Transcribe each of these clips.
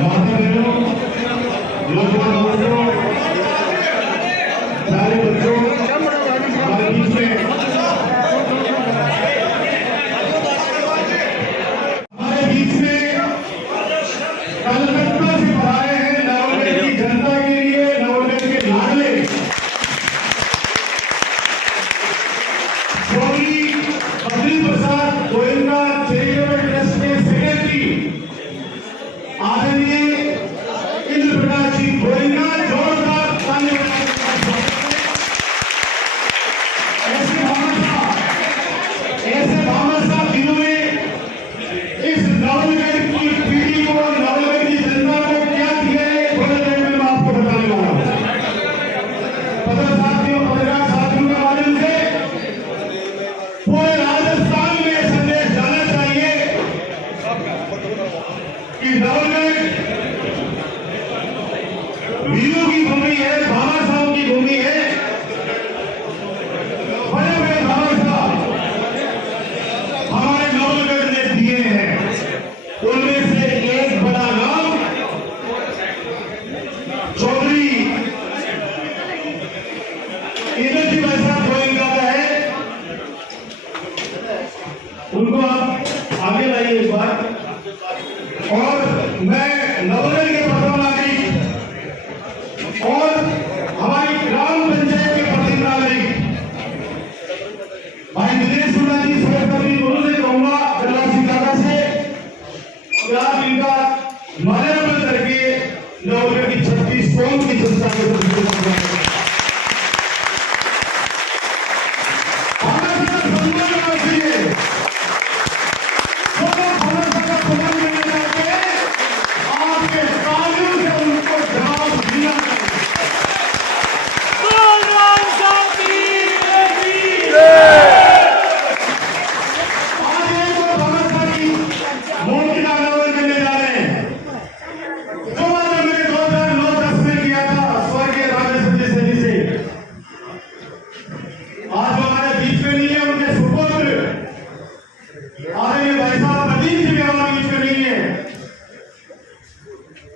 माता बहनों, नौजवान दोस्तों, प्यारे बच्चों, हमारे बीच में कलकत्ता से आए हैं नवलगढ़ की जनता के लिए, नवलगढ़ के लाडले स्वामी बद्री प्रसाद गोयनका चैरिटेबल ट्रस्ट के सेक्रेटरी आदरणीय इंद्र प्रकाश जी गोयनका, जोरदार तालियां। ऐसे भामाशाह दिनों में इस नवलगढ़ की पीढ़ी को, नवलगढ़ की जनता को क्या दिया है, थोड़ी देर में मैं आपको बताने वाला हूँ। पत्रकार साथियों के माध्यम से पूरे राजस्थान में संदेश जाना चाहिए कि नवलगढ़ वीरों की भूमि है, भामाशाहों की भूमि है। बड़े बड़े भामाशाह हमारे नवलगढ़ ने दिए हैं, उनमें से एक बड़ा नाम चौधरी इंद्रजी प्रसाद गोयनका का है। उनको आप आगे लाइए इस बार। और मैं नवलगढ़ के प्रथम नागरिक और हमारी ग्राम पंचायत के प्रथम नागरिक भाई दिनेश सुना जी सरकारी दोनों से कहूंगा जलासी दादा से कि आप इनका माल्यार्पण करके नवलगढ़ की 36 कौम की जनता को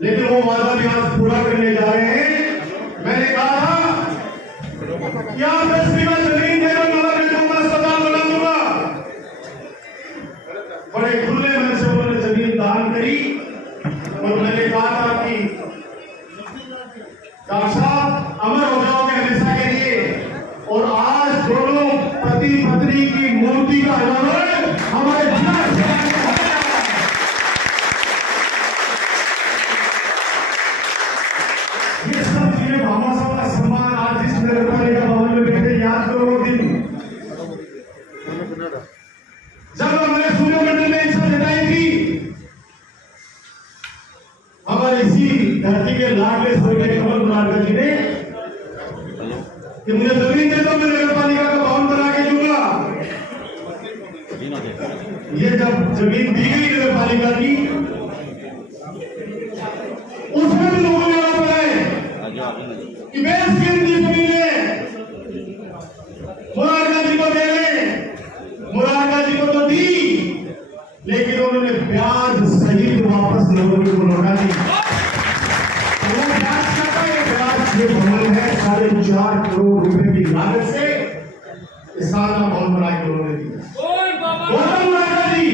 लेकिन वो वादा भी आज पूरा करने जा रहे हैं। मैंने कहा था कि आप 10 बीघा जमीन दे दो, नवलगढ़ दूंगा, अस्पताल बना दूंगा। बड़े खुले मन से उन्होंने जमीन दान करी और मैंने कहा था कि डॉक्टर साहब अमर हो जाओगे हमेशा के लिए। और आज दोनों पति पत्नी की मूर्ति का अनावरण हमारे भामाशाह का सम्मान आज इस नगरपालिका भवन में बैठे याद करो दिन जब हमने सूर्यमंडल में इच्छा जताई थी। हमारे इसी धरती के लाडले स्वर्गीय कमल नाडकर जी ने कि मुझे जमीन दे दो, मैं नगरपालिका का भवन बना के दूंगा। ये जब जमीन दी गई नगरपालिका की, उसमें भी लोगों ने आरोप लगाए कि बेस कीमती जमीन मुरारका जी को दे रहे, मुरारका जी को तो दी, लेकिन उन्होंने ब्याज सहित वापस नवलगढ़ को लौटा दी। ब्याज ये भवन है 4.5 करोड़ रुपए की लागत से इस साल का भवन बना के उन्होंने दिया। मुरारका जी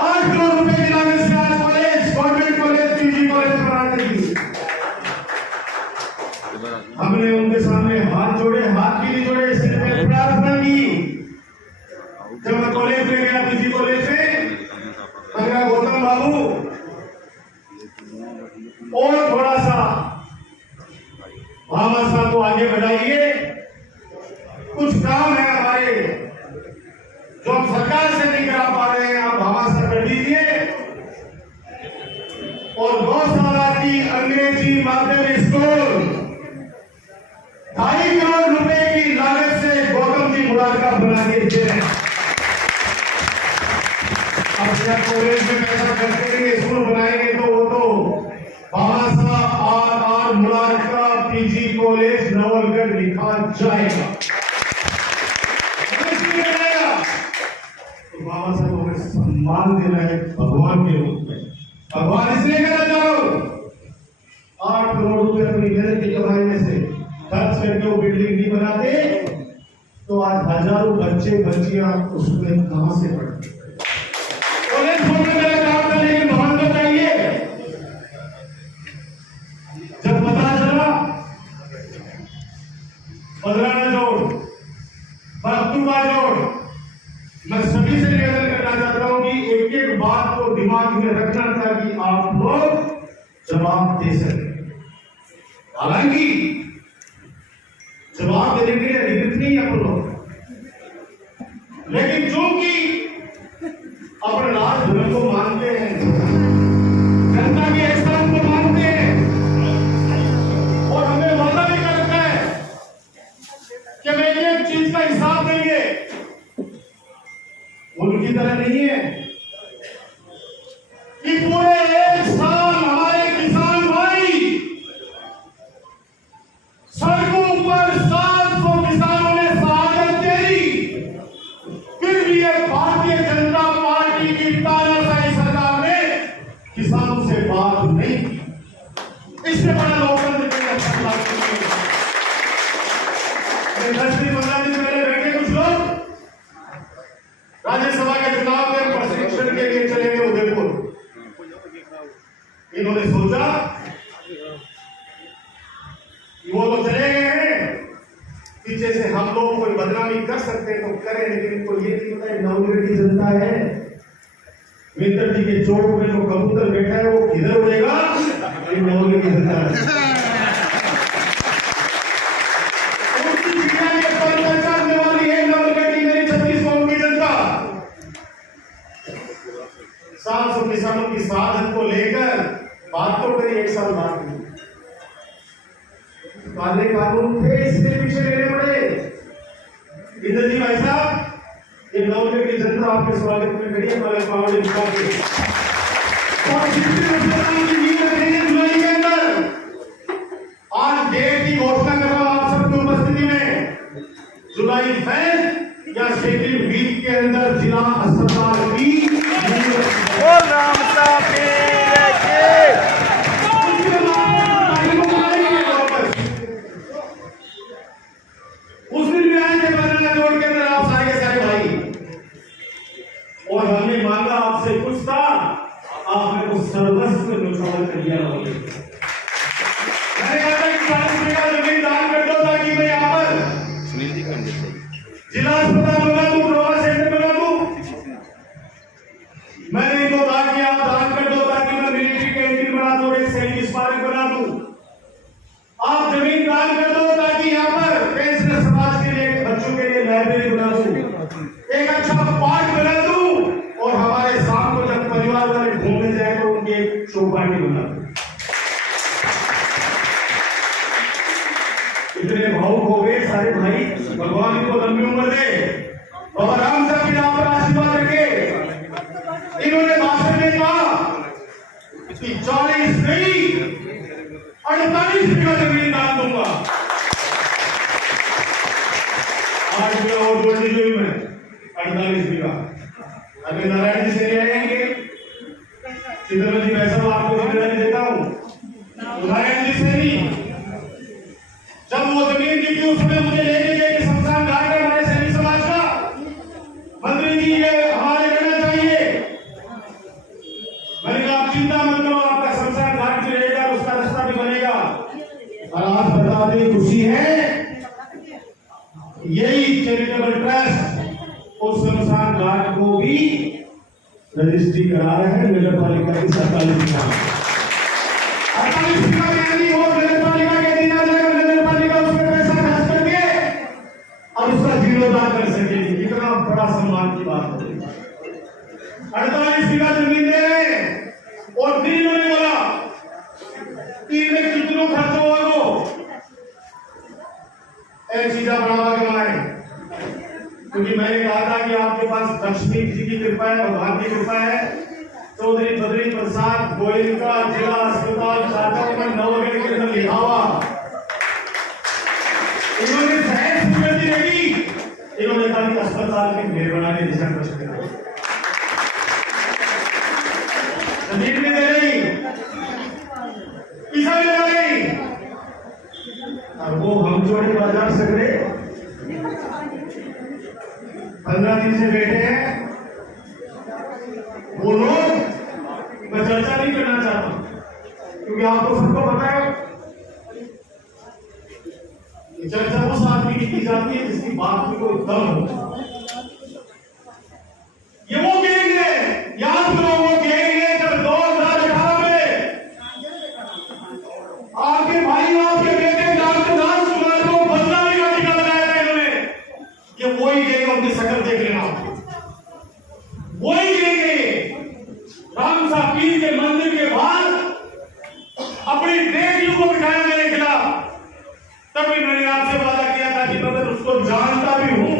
8 करोड़ रुपए की लागत से आज college, government college, PG college बना के दी। हमने उनके सामने हाथ जोड़े, हाथ भी नहीं जोड़े, सिर्फ प्रार्थना की। जब मैं कॉलेज में गया, पीजी कॉलेज में, मैंने गौतम बाबू और थोड़ा सा भामाशाह को आगे बढ़ाइए, कुछ काम है हमारे जो हम सरकार से नहीं करा पा रहे हैं, आप भामाशाह कर दीजिए। और गौशाला की अंग्रेजी माध्यम स्कूल 2.5 करोड़ रुपए की लागत से गौतम जी मुरारका बना के दे रहे हैं। अब जब कॉलेज में पैसा खर्च करेंगे, स्कूल बनाएंगे, तो वो तो Bhamashah R Murarka PG college Nawalgarh लिखा जाएगा। तो भामाशाह को हमें सम्मान देना है भगवान के रूप में। भगवान इसलिए कहना चाह रहा हूं, 8 करोड़ रुपए अपनी मेहनत की कमाई में से खर्च करके वो बिल्डिंग नहीं बनाते तो आज हजारों बच्चे बच्चियां उसमें कहां से पढ़ते। कॉलेज खोलने का काम था, लेकिन भवन तो चाहिए। जब पता चला बदराना जोड़, बख्तुबा जोड़, मैं सभी से निवेदन करना चाहता हूं कि एक एक बात को दिमाग में रखना ताकि आप लोग जवाब दे सकें। हालांकि जवाब देने के लिए अधिकृत नहीं है लोग, लेकिन चूंकि अपने राजधर्म को मानते हैं, जनता के एहसान को मानते हैं और हमें वादा भी करता है कि मैं एक चीज का हिसाब देंगे, उनकी तरह नहीं है कि पूरे 1 साल हमारे किसान भाई सड़कों पर 700 किसानों ने शहादत दे, फिर भी ये भारतीय जनता पार्टी की तानाशाही सरकार ने किसानों से बात नहीं की। इससे बड़ा लोकतंत्र के बात नहीं। 10 दिन 15 दिन पहले बैठे कुछ लोग राज्यसभा के चुनाव में प्रशिक्षण के लिए चले गए उदयपुर। इन्होंने सोचा वो तो चले गए हैं, पीछे से हम लोग कोई बदनामी कर सकते हैं तो करें, लेकिन इनको ये नहीं पता है नवगढ़ की जनता है। मित्र जी के चोट में जो कबूतर बैठा है वो किधर उड़ेगा, ये नवगढ़ की जनता है। किसानों की शहादत को लेकर बात तो करी, 1 साल बाद काले कानून थे, इसलिए पीछे लेने पड़े। इंद्र जी भाई साहब, ये नवगढ़ की जनता आपके स्वागत में खड़ी है। जुलाई के अंदर आज डेट की घोषणा कर रहा हूं आप सबकी उपस्थिति में। जुलाई फैज या शेड्यूल वीक के अंदर जिला अस्पताल की उस दिन भी आएंगे बदलाना जोड़ के अंदर आप सारे सारे भाई, और हमने मांगा आपसे कुछ था, आपने कुछ सर्वस्व न्यौछावर कर दिया। मैंने कहा था कि 40 बीघा जमीन दान कर दो ताकि मैं यहाँ पर जिला अस्पताल बना दूं, ट्रॉमा सेंटर बना दूं। मैंने इनको कहा कि आप दान कर दो ताकि मैं मिलिट्री कैंटीन बना दूं, एक सैनिक स्मारक बना दूं। आप जमीन दान कर दो ताकि यहाँ पर पेंशनर समाज के लिए, बच्चों के लिए लाइब्रेरी बना दूं, एक अच्छा पार्क बना दूं, और हमारे शाम को जब परिवार वाले घूमने जाए तो उनकी एक चौपाटी बना दूं। इतने भावुक हो गए सारे भाई, भगवान इनको लंबी उम्र दे, बाबा राम साहब के नाम पर आशीर्वाद रखे। इन्होंने भाषण में कहा कि 40 नहीं 48 बीघा जमीन दान दूंगा। 8 बीघा और जोड़ लीजिए, मैं 48 बीघा। अभी नारायण जी से ले आएंगे, चिदंबरम जी वैसा आपको जिम्मेदारी देता हूं, नारायण जी से नहीं। जब वो जमीन की थी उसमें मुझे लेके गए कि शमशान घाट है हमारे सैनिक समाज का, मंत्री जी ये हमारे रहना चाहिए। मैंने कहा आप चिंता मत करो, आपका शमशान घाट में रहेगा, उसका रास्ता भी बनेगा। और आज बताने की खुशी है, यही चैरिटेबल ट्रस्ट उस शमशान घाट को भी रजिस्ट्री करा रहे हैं नगर पालिका की 47 बीघा। 48 बीघा यानी वो नगर पालिका के दिन आ जाएगा, नगर पालिका उसमें पैसा खर्च करके और उसका जीर्णोद्धार कर सकेगी। कितना बड़ा सम्मान की बात है। 48 बीघा जमीन दे रहे हैं, और फिर इन्होंने बोला कि इनमें कितनों खर्च होगा, चीजा बढ़ावा के मारे, क्योंकि मैंने कहा था कि आपके पास लक्ष्मी जी की कृपा है, भगवान की कृपा है। चौधरी बद्री प्रसाद गोयल का जिला अस्पताल छात्रों में नवगढ़ के अंदर लिखा हुआ, इन्होंने सहज स्वीकृति दे दी। इन्होंने कहा कि अस्पताल के निर्माण के दिशा में जमीन में दे रही, बड़े बाजार सगड़े 15 दिन से बैठे हैं। वो लोग मैं चर्चा नहीं करना चाहता क्योंकि आपको सबको पता है चर्चा उस आदमी की जाती है जिसकी बात में कोई दम हो। ये वो कहेंगे, याद करो वो कहेंगे जब 2018 में आपके भाई आपके बेटे डॉक्टर राजकुमार को बदनामी का टीका लगाया था इन्होंने, ये वही कहेंगे उनकी शक्ल देख लेना, वही कहेंगे रामसा पीर के मंदिर के बाहर अपनी बेटियों को बिठाया मेरे खिलाफ। तभी मैंने आपसे वादा किया था कि अगर उसको जानता भी हूं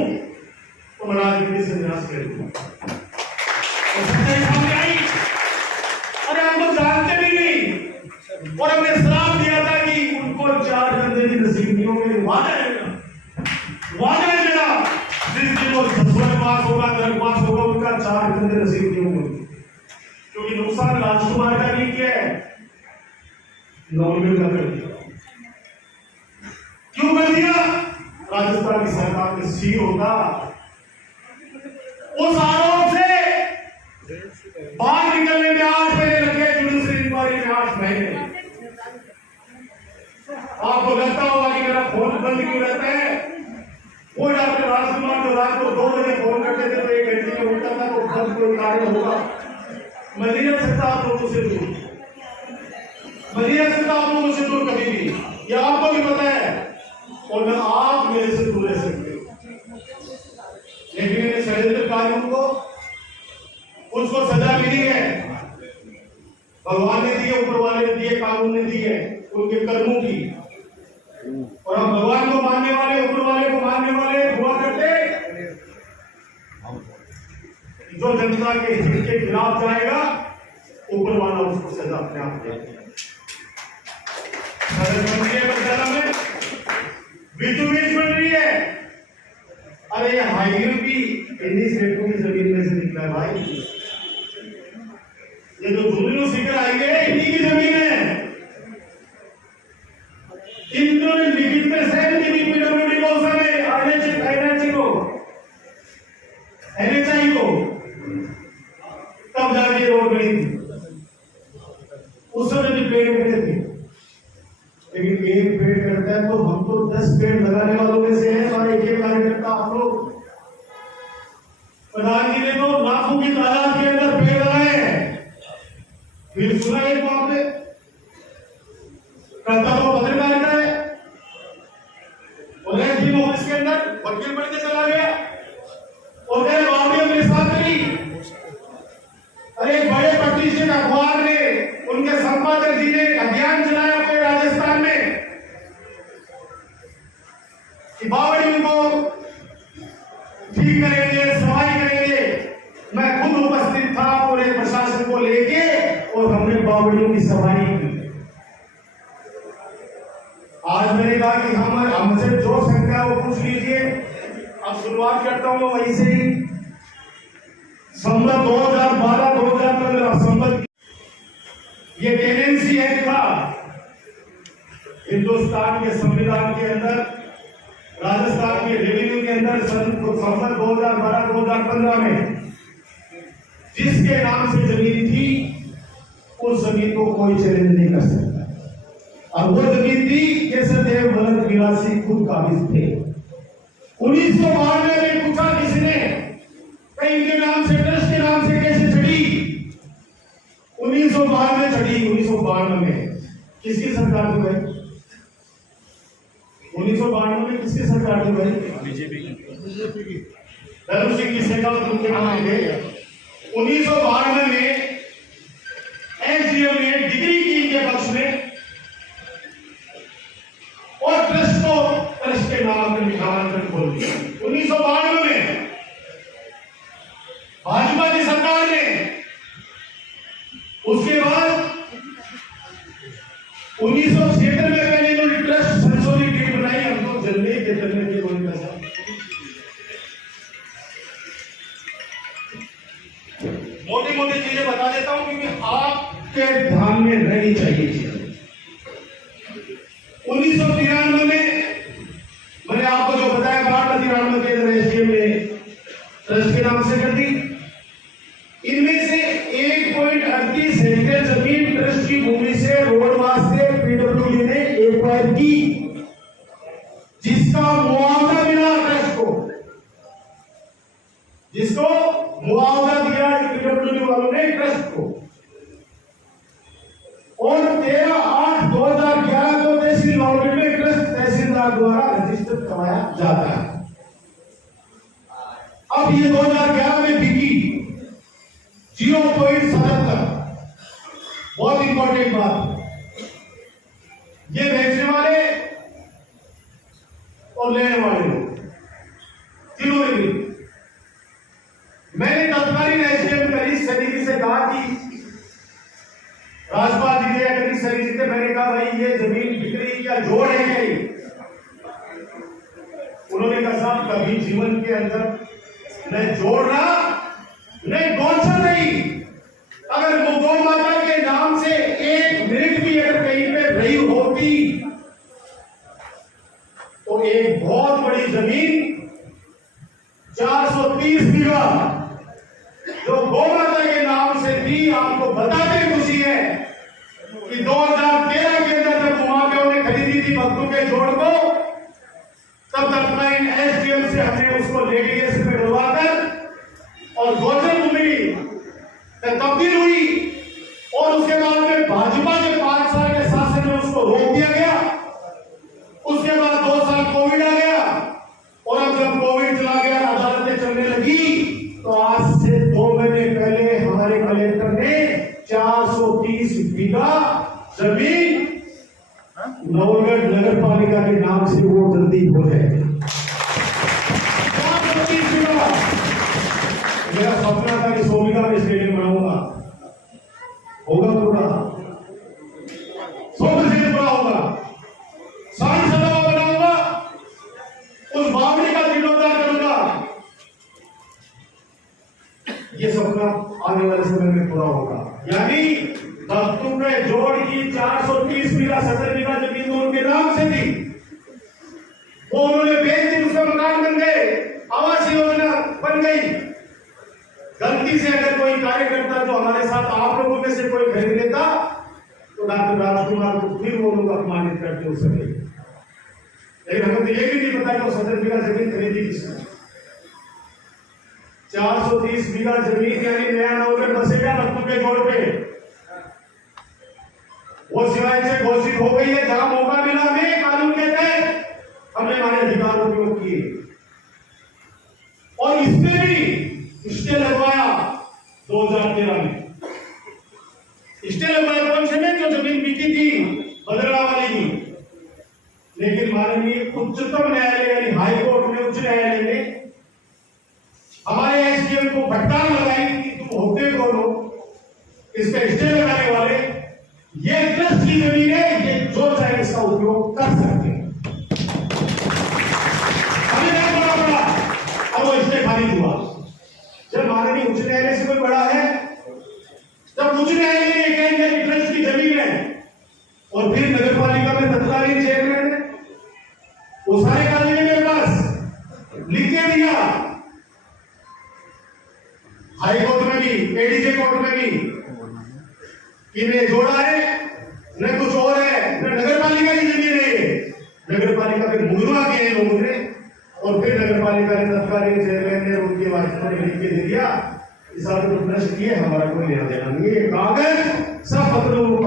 तो मैं राजनीति से निराश कर दूंगा। सच्चाई सामने आई, अरे हम तो जानते भी नहीं। और हमने श्राप दिया था कि उनको 4 घंटे की नसीब नहीं होंगे। वादा है मेरा, जिस दिन वो स्वर्गवास होगा नरकवास होगा उनका 4 घंटे नसीब नहीं होंगे। क्योंकि नुकसान राजकुमार का नहीं किया है, गवर्नमेंट का कर दिया। क्यों कर दिया? राजस्थान की सरकार में सील होता उस आरोप से बाहर निकलने में 8 महीने लगे, जुडिशल इंक्वायरी में 8 महीने। आपको लगता होगा कि मेरा फोन बंद क्यों रहता है? वो डॉक्टर राजकुमार जो रात को 2 बजे फोन करते थे तो 1 घंटे में उठता था तो कब कोई कार्य होगा। मैं नहीं रख सकता आप लोगों से दूर, मैं नहीं रख सकता आप लोगों से दूर कभी भी, ये आपको भी पता है और न आप मेरे से दूर रह सकते हो। लेकिन मैंने षड्यंत्र कानून को उसको सजा मिली है, भगवान ने दी है, ऊपर वाले ने दी है, कानून ने दी है उनके कर्मों की। और हम भगवान को मानने वाले, ऊपर वाले को मानने वाले हुआ करते, जो जनता के हित के खिलाफ जाएगा ऊपर वाला उसको सजा अपने आप देगा। में बीचों बीच बन रही है। अरे ये हाईवे भी इन्हीं सेठों की जमीन में से निकला है भाई। ये जो झुंझुनू सीकर आएंगे इन्हीं की जमीन है। इन्होंने लिखित में साइन की थी पीडब्ल्यूडी को, उस समय एनएचआई को, तब जाके रोड बनी थी। उस समय भी पेड़ खड़े थे, लेकिन एक पेड़ करता है तो हम तो 10 पेड़ लगाने वालों में से हैं। हमारे एक कार्यकर्ता आप लोग प्रधान जी ने तो लाखों की तादाद के अंदर पेड़ लगाए हैं। फिर सुना एक वहां पे करता तो पत्रकारिता है और ऑफिस के अंदर वकील बन के चला गया और मेरे बावड़ियों मेरे साथ नहीं। अरे बड़े प्रतिष्ठित अखबार ने, उनके संपादक जी ने अभियान चलाया पूरे राजस्थान में कि बावड़ियों को ठीक करेंगे, सफाई करेंगे। मैं खुद उपस्थित था पूरे प्रशासन को लेके और हमने बावड़ियों की सफाई की। आज मैंने कहा कि हमसे जो संख्या वो पूछ लीजिए। अब शुरुआत करता हूं वहीं से ही। संवत 2012-2015 संवत ये टेनेंसी एक्ट था हिंदुस्तान के संविधान के अंदर, राजस्थान के रेवेन्यू के अंदर संवत 2012-2015 में जिसके नाम से जमीन थी उस जमीन को कोई चैलेंज नहीं कर सकता। और वो जमीन थी केसरदेव भरत विलासी खुद काबिज थे। 1992 में पूछा किसने कहीं के नाम से, ट्रस्ट के नाम से कैसे चढ़ी? 1992 में चढ़ी। 1992 में किसकी सरकार थी भाई? 1992 में किसकी सरकार थी भाई? बीजेपी की। धर्म सिंह की शेखावत मुख्यमंत्री थे। 1992 में एसडीएम ने डिग्री की इनके पक्ष में और ट्रस्ट को ट्रस्ट के नाम पर निकालकर खोल दिया। 1992 में भाजपा की सरकार ने, उसके बाद 1976 में पहले इन्होंने ट्रस्ट संशोधित नीति बनाई। हम लोग जल्दी के चलने की कोई पैसा मोटी मोटी चीजें बता देता हूं क्योंकि आपके ध्यान में रहनी चाहिए। 1993 में ट्रस्ट की भूमि से रोड वास्ते पीडब्ल्यूडी ने एक्वायर की, जिसका मुआवजा मिला ट्रस्ट को, जिसको मुआवजा दिया पीडब्ल्यूडी वालों ने ट्रस्ट को। और 13/8/2011 को तहसील लॉन्ड्री में ट्रस्ट तहसीलदार द्वारा रजिस्टर करवाया जाता है। अब ये 2011 में बिकी 0.77। बहुत इंपॉर्टेंट बात, ये बेचने वाले और लेने वाले लोग तीनों ने। मैंने तत्कालीन एसडीएम करीब सरीजी से कहा कि राजपाल जी ने करीब सरीजी से, मैंने कहा भाई ये जमीन बिक रही क्या जोड़ है क्या ये? उन्होंने कहा साहब कभी जीवन के अंदर न जोड़ रहा न गौचर नहीं। अगर गौ माता के नाम से एक मिनट भी अगर कहीं पे रही होती तो एक बहुत बड़ी जमीन 430 बीघा जो गौ माता के नाम से थी, आपको बताते खुशी है कि 2013 के अंदर जब उमाव्यों ने खरीदी थी भक्तों के जोड़ को, तब तत्कालीन एसडीएम से हमने उसको लिटिगेशन में डलवाकर और गोचर भूमि तब्दील हुई। और उसके बाद में भाजपा के 5 साल के शासन में उसको रोक दिया गया। उसके बाद 2 साल कोविड आ गया, और अब जब कोविड चला गया, अदालतें चलने लगी, तो आज से 2 महीने पहले हमारे कलेक्टर ने 430 बीघा जमीन नवगढ़ नगर पालिका के नाम से वो जल्दी हो जाएगी। 430 बीघा। मेरा सपना था कि 100 बीघा में स्टेडियम बनाऊंगा, होगा पूरा, 100% पूरा होगा। 60 सदवा बनाऊंगा, उस बावड़ी का जीर्णोद्धार करूंगा। ये सपना आने वाले समय में पूरा होगा। यानी भक्तों के जोड़ की 430 बीघा 70 बीघा जमीन तो उनके नाम से थी, वो उन्होंने बेच दी, उसका मकान बन गए, आवास योजना बन गई। गलती से अगर कोई कार्यकर्ता जो हमारे साथ आप लोगों में से कोई खरीद लेता तो डॉक्टर राजकुमार को फिर वो लोग अपमानित करते उस समय। लेकिन हमें तो ये भी नहीं पता कि 70 बीघा जमीन खरीदी किसने। 430 बीघा जमीन यानी नया नवगढ़ बसेगा भक्तों के जोड़ पे, वो सिवाय से घोषित हो गई है। जहां मौका मिला हमें कानून के तहत हमने हमारे अधिकार उपयोग किए, और इसमें भी स्टे लगवाया 2013 में। स्टे लगवाया कौन से में? जो जमीन बिकी थी बदला वाली की। लेकिन माननीय उच्चतम न्यायालय यानी हाई कोर्ट में, उच्च न्यायालय ने हमारे एसडीएम को फटकार लगाई कि तुम होते कौन हो इसका स्टे लगाने वाले? ये ट्रस्ट की जमीन है, ये जो चाहे इसका उपयोग कर सकते हैं। हमें नहीं बड़ा पड़ा, अब वो स्टे खारिज हुआ। जब माननीय उच्च न्यायालय से कोई बड़ा है, जब उच्च न्यायालय ने कहेंगे कि ट्रस्ट की जमीन है, और फिर नगर पालिका में तत्कालीन चेयरमैन ने वो सारे कागज मेरे पास लिख के दिया, हाई कोर्ट में भी, एडीजे कोर्ट में भी, कि ने जोड़ा है न कुछ और है, न नगर पालिका की जमीन है। नगर पालिका के मुकदमा किए लोगों ने, और फिर नगर पालिका ने तत्कालीन चेयरमैन ने उनके वास्तव में लिख के दे दिया, इस आदमी को नष्ट किए, हमारा कोई लेना देना नहीं है। कागज सब पत्रों के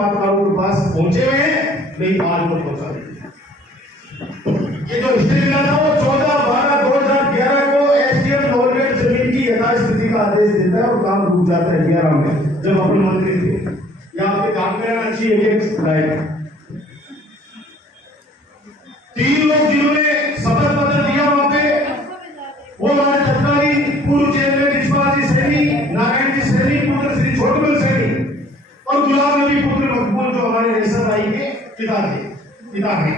पास पहुंचे हुए हैं, नहीं आज को पहुंचा दिया। ये जो हिस्ट्री मिला था वो 14/12/2011 को एसडीएम नवगढ़ जमीन की यथास्थिति का आदेश देता है और काम रुक जाता है 11 में, जब अपने मंत्री थे। यहाँ पे काम करना अच्छी है। 3 लोग जिन्होंने शपथ पत्र दिया वहां पे, वो हमारे तत्कालीन पूर्व चेयरमैन इस्माइल जी सैनी, नारायण जी सैनी, पुत्र श्री छोटमल सैनी, और गुलाम नबी पुत्र मकबूल जो हमारे रेशम भाई के पिता हैं।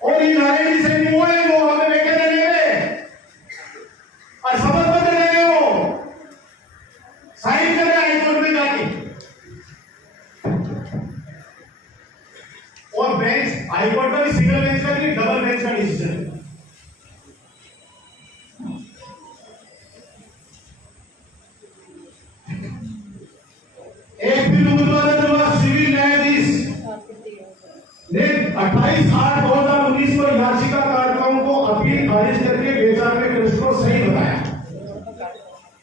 और ये नारायण जी सैनी वो है जो हमें लेके देने गए और शपथ पत्र ले गए, वो साइन कर रहे हाईकोर्ट में जाके, और बेंच हाईकोर्ट का भी सिंगल बेंच का नहीं, डबल बेंच का डिसीजन। एक भी मुकदमा सिविल 28/8/2019 को याचिकाकर्ताओं को अपील खारिज करके बेचार में ट्रस्ट को सही बताया।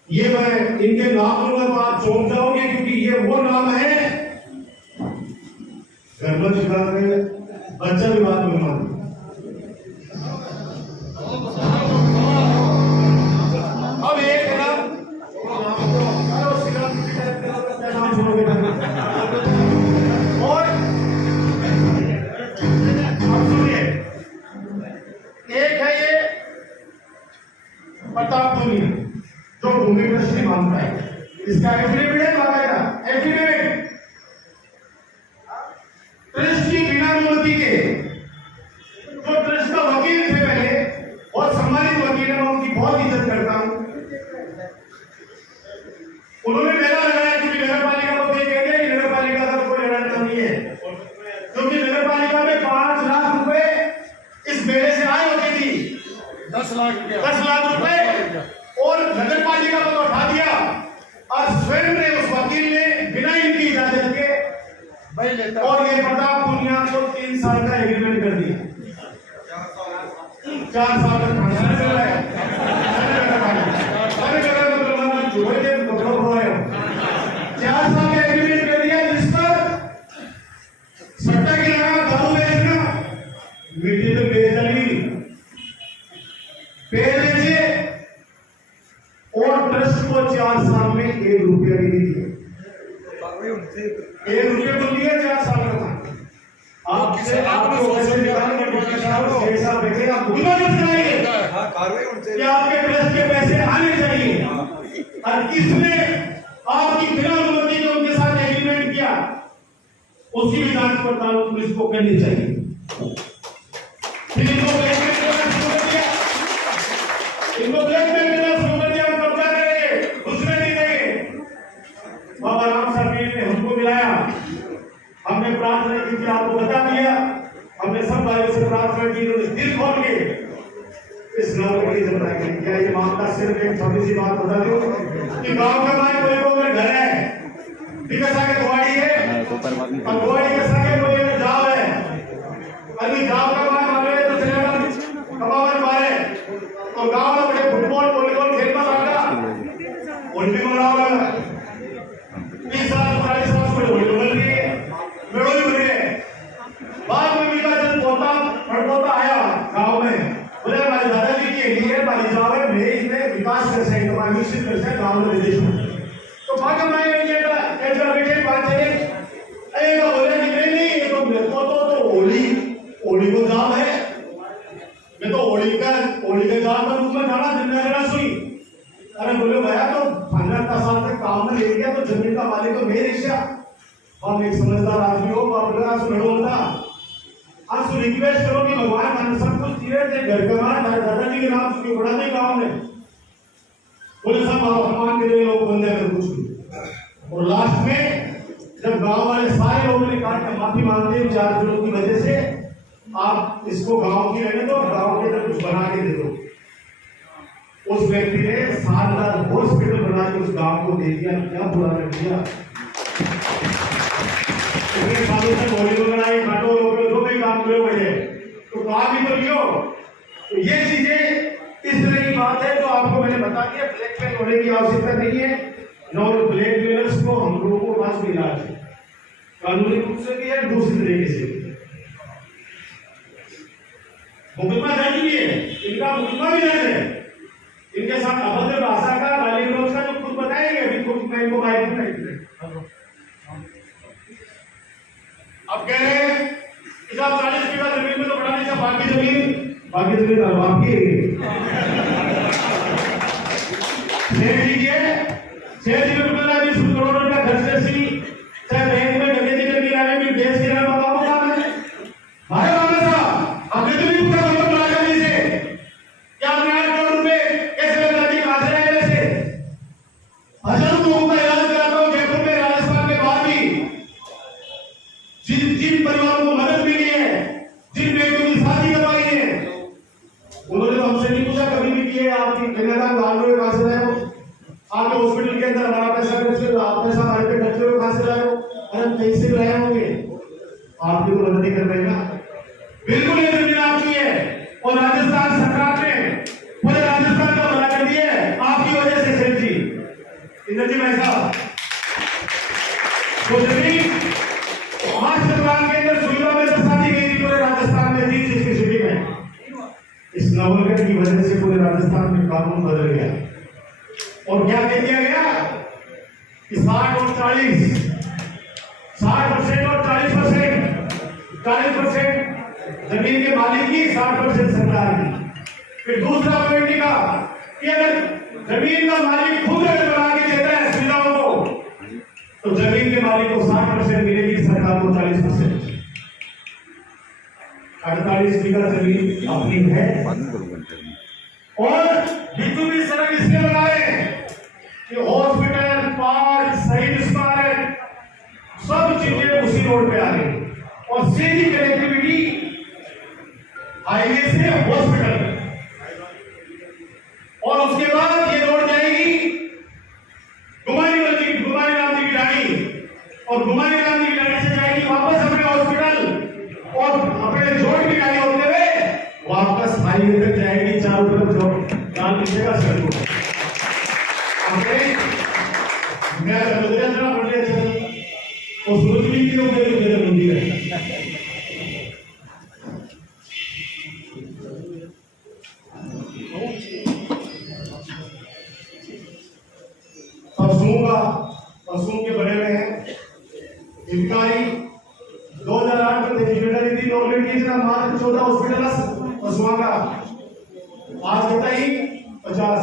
ये मैं इनके नाम लूंगा तो आप चौंक जाओगे, क्योंकि ये वो नाम है गर्भवती विभाग में, बच्चा विभाग में मान। अब एक है ना, और एक है ये प्रताप दुनिया जो भूमि ट्रस्टी मानता है। इसका एफिडेविट है, बाकायदा एफिडेविट ट्रस्ट की बिना अनुमति के। जो ट्रस्ट का वकील थे पहले, बहुत सम्मानित वकील है, मैं उनकी बहुत इज्जत करता हूं। उन्होंने मेला लगाया क्योंकि नगर पालिका को कह दिया कि नगर पालिका का कोई लड़ाई नहीं है, क्योंकि नगर पालिका में 5 लाख रुपए इस मेले से आए होती थी। 10 लाख रुपए, और नगर पालिका को उठा दिया और स्वयं ने उस वकील ने बिना इनकी इजाजत के और ये प्रताप पुनिया को 3 साल का एग्रीमेंट कर दिया। 4 साल का एग्रीमेंट कर दिया, जिस पर सट्टा गिराना, दारू बेचना, मिट्टी तो बेचनी, बेचे, और ट्रस्ट को 4 साल में 1 रुपया भी नहीं दिया। 1 रुपया तो दिया 4 साल का था। आपसे आपके पैसे निकालने के 6 साल बैठे, आप बुनियादी सुनाइए कि आपके ट्रस्ट के पैसे आने चाहिए, और किसने आपकी बिना अनुमति के उनके साथ एग्रीमेंट किया, उसकी भी जांच पड़ताल पुलिस को करनी चाहिए। इनको ब्लैकमेल करना शुरू कर दिया, कब्जा करेंगे, दूसरे नहीं देंगे। बाबा राम साहब ने हमको मिलाया, हमने प्रार्थना की थी, आपको बता दिया, हमने सब भाइयों से प्रार्थना की, उन्होंने दिल खोल के इस गांव की इज्जत रखें। क्या ये मामला सिर्फ एक छोटी सी बात बता दो कि गांव के माए कोई को घर है, विकसा के गुवाड़ी है, और गुवाड़ी के सागे कोई जाव है, अभी जाव का माए मारे तो चलेगा कबावर मारे, तो गांव में बड़े फुटबॉल वॉलीबॉल खेलना लगा, ओलंपिक में लगा 30 साल 40 साल से वॉलीबॉल बन रही है, मेडल बन रही है। बाद में मेरा जब पोता आया गांव में, बोले हमारे दादाजी के लिए हमारी जाव है, मैं इसमें विकास कर सकता हूँ, विकसित कर सकता गांव में विदेश में। तो भाग मैं ये बेटे बात चले, अरे बोले कि नहीं, ये तो मेरे को तो होली को जाम है, मैं तो होली के जाम का रूप में जाना जिम्मेदारी सुई। अरे बोले भैया तो 15 साल तक काम में ले गया, तो जमीन का मालिक तो मेरे हिस्सा। हम एक समझदार आदमी हो, होता आज रिक्वेस्ट करो कि भगवान मन सब कुछ दिए थे, घर का दादाजी के नाम से बड़ा नहीं गाँव में, बोले सब भगवान के लिए लोग बंदे कर कुछ। और लास्ट में जब गांव वाले सारे लोगों ने कहा कि माफी मांगते हैं 4 दिनों की वजह से, आप इसको गांव की रहने दो, गांव के अंदर कुछ बना के दे दो। उस व्यक्ति ने शानदार हॉस्पिटल बना के उस गांव को दे दिया। क्या बुरा कर दिया, इतने सालों से वॉलीबॉल बनाई, काटो जो भी काम करे बजे, तो काम भी तो लियो। तो ये चीजें इस तरह की बात है जो आपको मैंने बता दिया। ब्लैकमेल होने की आवश्यकता नहीं है, और ब्लैकमेलर्स को हम लोगों को पास भी इलाज है, कानूनी रूप से भी है, दूसरी तरीके से भी। मुकदमा दर्ज भी है, इनका मुकदमा भी दर्ज है, इनके साथ अभद्र भाषा का, गाली गलौज का जो खुद बताएंगे, अभी खुद मैं इनको माइक नहीं। अब कह रहे हैं कि साहब 40 बीघा जमीन में तो बड़ा नहीं था, बाकी जमीन आपकी ₹6 करोड़ रुपया खर्च करसी, चाहे बैंक में डकैती करके लाने में देश के नाम बताओ काम है। भाई बाबा साहब, आपने तो नहीं पूछा मतलब राजधानी से क्या 8 करोड़ रुपए कैसे लगा दी, कहां से आए पैसे? हजारों लोगों का इलाज कराता हूं जयपुर में, राजस्थान में, बाहर भी। जिन परिवारों को मदद मिली है, जिन बेटियों की शादी करवाई है, उन्होंने तो हमसे नहीं पूछा कभी भी कि आपकी कन्यादान कहां से लाए हो, आपके हॉस्पिटल के अंदर हमारा पैसा खर्च हो, आप पैसा हमारे पे खर्च हो, कहां से लाए हो, अरे कहीं से लाए होंगे, आपकी तो मदद ही कर रहे हैं ना। बिल्कुल ये जमीन आपकी है और राजस्थान सरकार ने पूरे राजस्थान का भला कर दिया है आपकी वजह से। सेठ जी, इंद्र जी भाई साहब, वो जमीन मास्टर प्लान के अंदर सुविधा में दर्शाई गई थी पूरे राजस्थान में थी जिसकी सिटी में, इस नवलगढ़ की वजह से पूरे राजस्थान में कानून बदल गया और क्या कह दिया गया कि 60 और 40, 60% और 40% जमीन के मालिक की, 60% सरकार की। फिर दूसरा पॉइंट निका कि अगर जमीन का मालिक खुद अगर बना के देता है सुविधाओं को तो जमीन के मालिक को 60% मिलेगी, सरकार को 40%। 48 बीघा जमीन अपनी है और भी सड़क इसलिए बनाए कि हॉस्पिटल, पार्क, शहीद स्मारक सब चीजें उसी रोड पे आ गई और सीधी कनेक्टिविटी हाईवे से हॉस्पिटल और उसके बाद ये रोड जाएगी गुमानी नाम की गाड़ी और गुमानी नाम की गाड़ी से जाएगी वापस अपने हॉस्पिटल और अपने जोड़ की गाड़ी होते हुए वापस हाईवे तक जाएगी। चारों तरफ जो डाल दीजिएगा सड़क को मैं गुजरात पड़ रहे और सूरज भी की उधर मंदिर है। पशुओं के बने हुए हैं हितकारी 2008 में जिम्मेदारी दी गवर्नमेंट की, मात्र 14 हॉस्पिटल पशुओं का, आज बताइए 50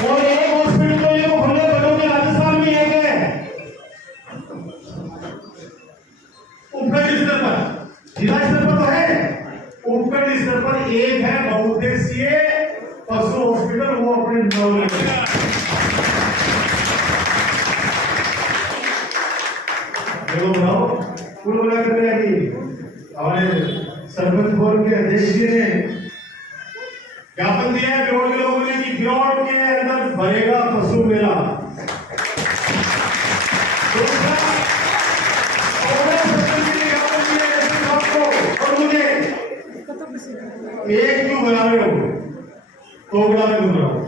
और एक हॉस्पिटल तो ये खुले बड़ों के राजस्थान में एक है उपखंड स्तर पर, जिला स्तर पर तो है, उपखंड स्तर पर एक है बहुउद्देशीय पशु हॉस्पिटल, वो अपने पूर्ण करने हमारे सरपंच फोरम के अध्यक्ष जी ने ज्ञापन दिया है ब्योट के लोगों ने कि ब्योट के अंदर भरेगा पशु मेला। और मुझे एक क्यों बना रहे हो, टोकरा में घूम रहा हूं,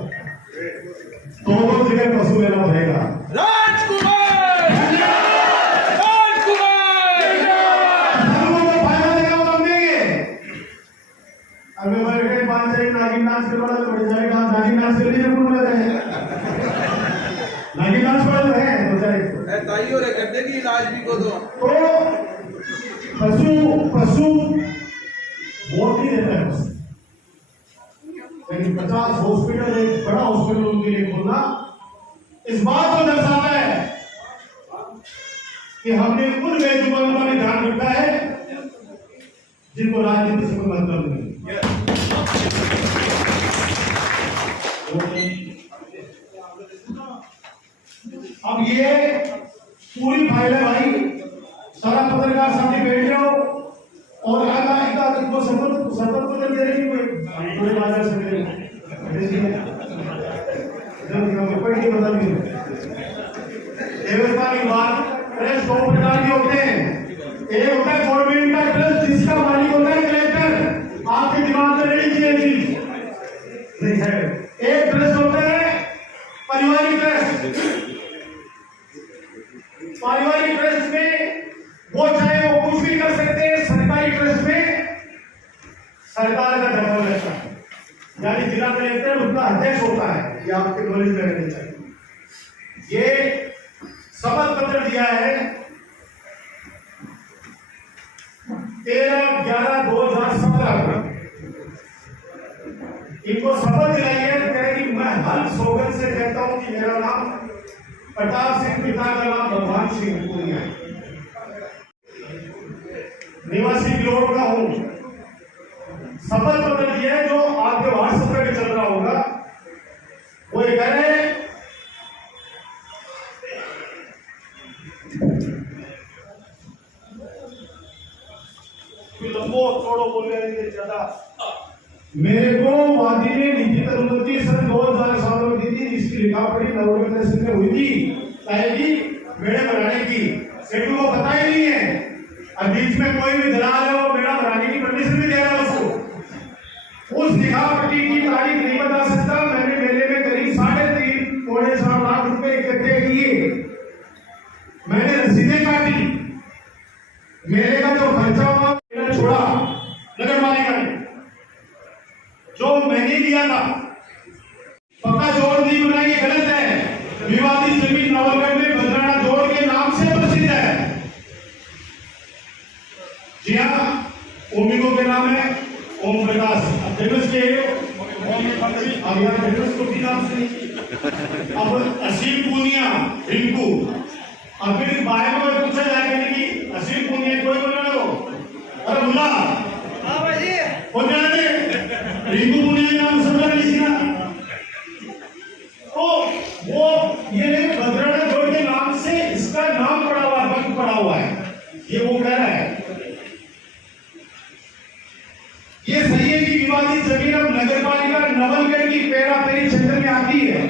दोनों जगह पशु मेला भरेगा। नागिन डांस के बड़ा तो जाएगा, नागिन डांस के लिए कौन लगा है, नागिन डांस वाला तो है तो जाए ताई और कर देगी इलाज भी को तो पशु वोट नहीं देता है, लेकिन 50 हॉस्पिटल एक बड़ा हॉस्पिटल उनके लिए खोलना इस बात को दर्शाता है कि हमने उन बेजुबानों में ध्यान रखा है जिनको राजनीति से कोई मतलब नहीं। अब ये पूरी फाइल है भाई, सारा पत्रकार सामने बैठ जाओ और वो शपथ पत्र दे रही कोई थोड़े बाजार से व्यवस्था की बात ट्रस्ट 2 प्रकार के होते हैं। एक होता है गवर्नमेंट का ट्रस्ट जिसका मालिक होता है कलेक्टर, आपके दिमाग में नहीं चाहिए चीज नहीं है। एक ट्रस्ट होता है पारिवारिक ट्रस्ट, पारिवारिक ट्रस्ट में वो चाहे वो कुछ भी कर सकते हैं, सरकारी ट्रस्ट में सरकार का दबाव रहता है, यानी जिला कलेक्टर उनका अध्यक्ष होता है, ये आपके नॉलेज में रहनी चाहिए। ये शपथ पत्र दिया है 13/11/2017 को, इनको शपथ दिलाई है कि मैं हर सौगंध से कहता हूं कि मेरा नाम प्रताप सिंह, पिता का नाम भगवान सिंह पुनिया है, निवासी बिलोट का हूं। शपथ पत्र दिया है जो आपके व्हाट्सएप पे चल रहा होगा, वो ये कह रहे हैं मेरे को वादी ने लिखित अनुमति सन 2007 में दी थी, जिसकी लिखापढ़ी नवलगढ़ तहसील में हुई थी, ताकि मेड़े बनाने की सेठू को पता ही नहीं है। अब बीच में कोई भी दलाल है वो मेरा बनाने की परमिशन भी दे रहा है उसको। उस निगाह पट्टी की तारीख नहीं बता सकता। मैंने मेले में करीब 3.5 पौने 4 लाख रुपए इकट्ठे किए। मैंने रसीदें काटी। मेले का जो खर्चा हुआ मैंने छोड़ा नगर पालिका ने, जो मैंने दिया था। पक्का जोड़ नहीं बनाई, ये गलत है। विवादित जमीन नवलगढ़ में बदराना जोड़ के नाम से प्रसिद्ध है। जी हाँ, ओमिको के नाम है ओम प्रकाश। फेमस के नाम से अब असीम पूनिया रिंकू। अब फिर बाहर में पूछा जाएगा कि असीम पूनिया कोई बोलना लो, अरे मुल्ला बोलने आते रिंकू पूनिया नाम समझा नहीं सीखा। तो वो ये बदराना जोड़ के नाम से इसका नाम पड़ा हुआ है, वक्त पड़ा हुआ है, ये वो कह रहा है। ये सही है कि विवादित जमीन अब नगर पालिका नवलगढ़ की पेरा पेरी क्षेत्र में आती है।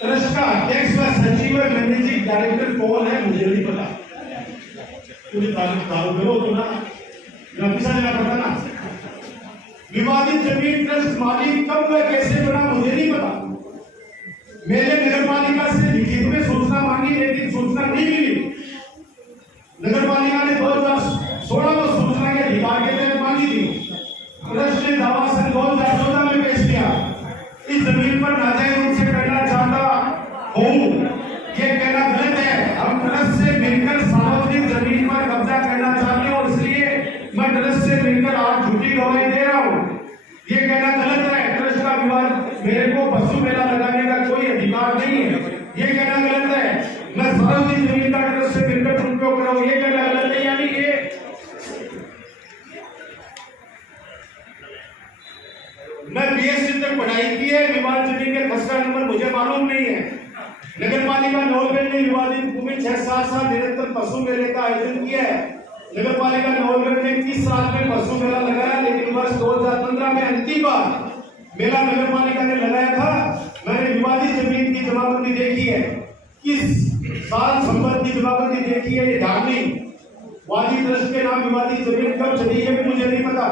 ट्रस्ट का अध्यक्ष व सचिव व मैनेजिंग डायरेक्टर कौन है मुझे नहीं पता। पूरी तारीख करो तो ना नफीसा देना पड़ता ना। विवादित जमीन ट्रस्ट मालिक कब व कैसे बना मुझे नहीं पता। मैंने नगर पालिका से लिखित में सूचना मांगी लेकिन सूचना नहीं मिली। नगर पालिका ने 2016 में सूचना के अधिकार के तहत मांगी थी। ट्रस्ट ने दावा सन 2014 में पेश किया। इस जमीन पर नाजायज रूप से करना चाहता हूँ, ये कहना गलत है। हम ट्रस्ट से मिलकर सार्वजनिक जमीन पर कब्जा करना चाहते हैं और इसलिए मैं ट्रस्ट से मिलकर आज झूठी गवाही दे रहा हूँ, ये कहना गलत है। ट्रस्ट का विवाद मेरे को पशु मेला लगाने का कोई अधिकार नहीं है, ये कहना गलत है। मैं सार्वजनिक जमीन का ट्रस्ट से मिलकर उपयोग कर रहा हूँ, ये कहना गलत है। यानी ये मैं बीएससी तक पढ़ाई की है। विवाद जमीन के खसरा नंबर मुझे मालूम नहीं है। नगर पालिका नवलगढ़ ने विवादित भूमि 6-7 साल निरंतर पशु मेले का आयोजन किया है। नगर पालिका नवलगढ़ ने 30 साल में पशु मेला लगाया, लेकिन वर्ष 2015 में अंतिम बार मेला नगर पालिका ने लगाया था। मैंने विवादित जमीन की जमाबंदी देखी है, किस साल संपत्ति की जमाबंदी देखी है, ये ध्यान नहीं। वादी ट्रस्ट के नाम विवादित जमीन कब चली है मुझे नहीं पता।